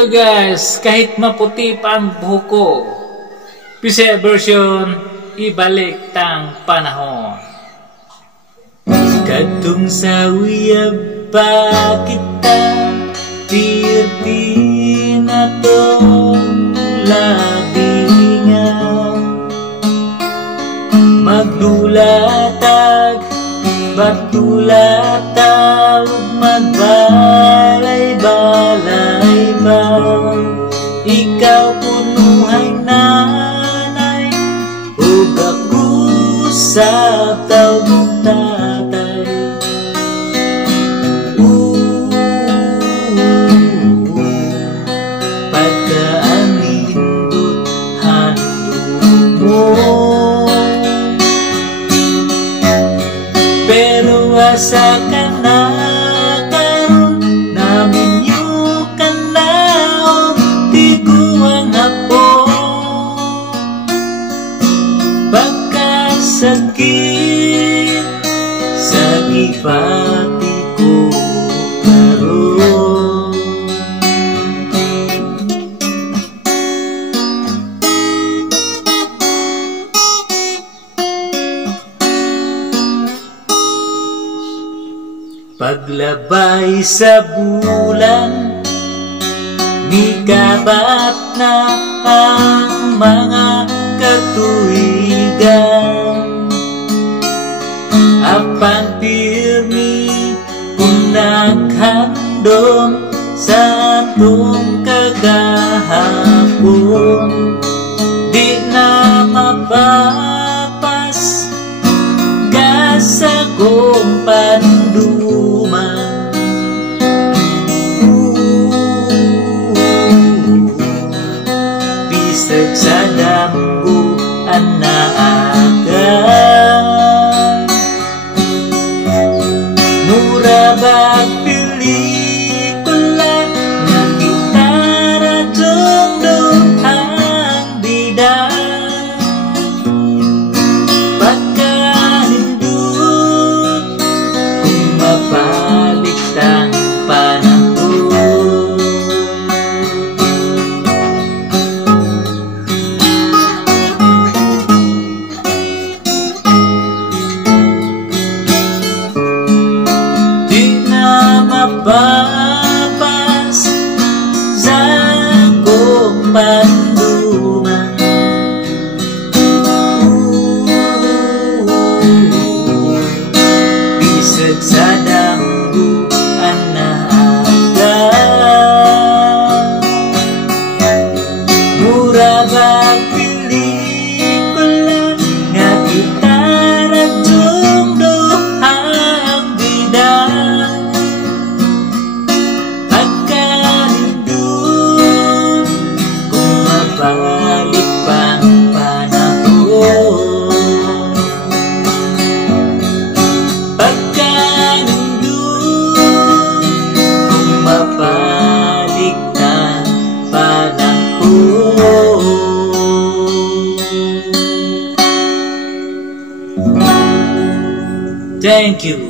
Hello guys, kahit maputi pa ang buhok ko, Bisaya version, ibalik tang panahon. Kadtong sa uyab pa kita, tirti na tong labingan. Magdulatag, batulataw, magbalay-balay ba? Ikaw punuhay nanay, ug ako sabtaw mong tatay. Pagkaanindot handog mo, pero asa ka na karon, namin yung kanaog, di ko ang hapon. Pagkasakit sa gipati ko karon. Paglabay sa bulan, mikabat na ang mga katuigan. Apan pirmi kung naghandom sa atong kagahapon, di na mapapas sa kong panduman. Bisag sa damgo anaagan, mura bag pelikula nga gitara tungdong ang bida. Balik tang panahon. Di na mapapas sa kong panduman. Bisag sa damgo anaagan, mura bang pelikula nga gitara tungdong ang bida. Pagkanindot kung mabalik pang panahon. Mabalik na panahon. Thank you.